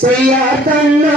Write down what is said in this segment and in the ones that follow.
செய்யா தன்னே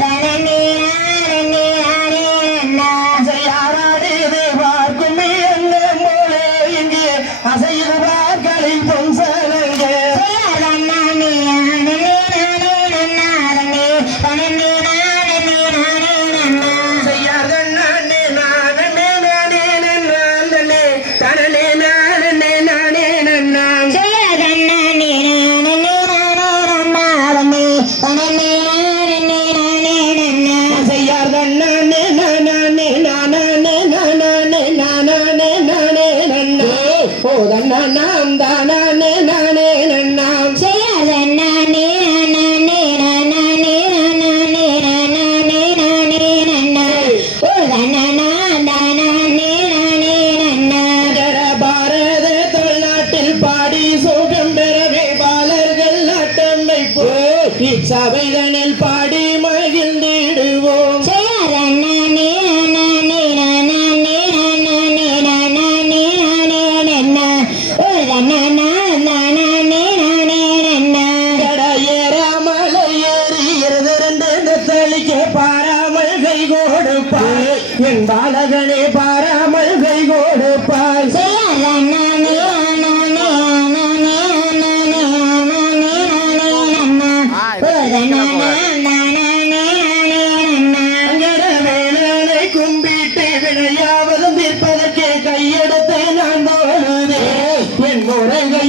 Hallelujah. go, let go.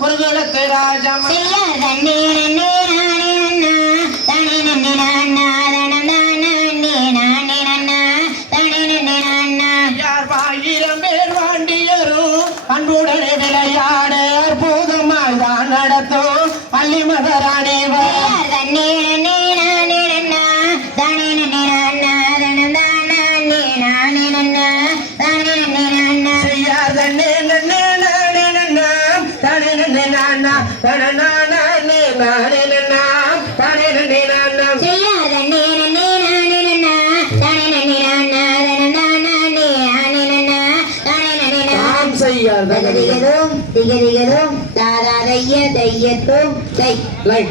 முருகனுக்கு ராஜம் யார் வாயிரம் பேர் வாண்டியரும் அன்புடனே விளையாட அற்புதமாய் தான் நடத்தும். பள்ளி மதராணி தண்ணீர் get home safe. Like,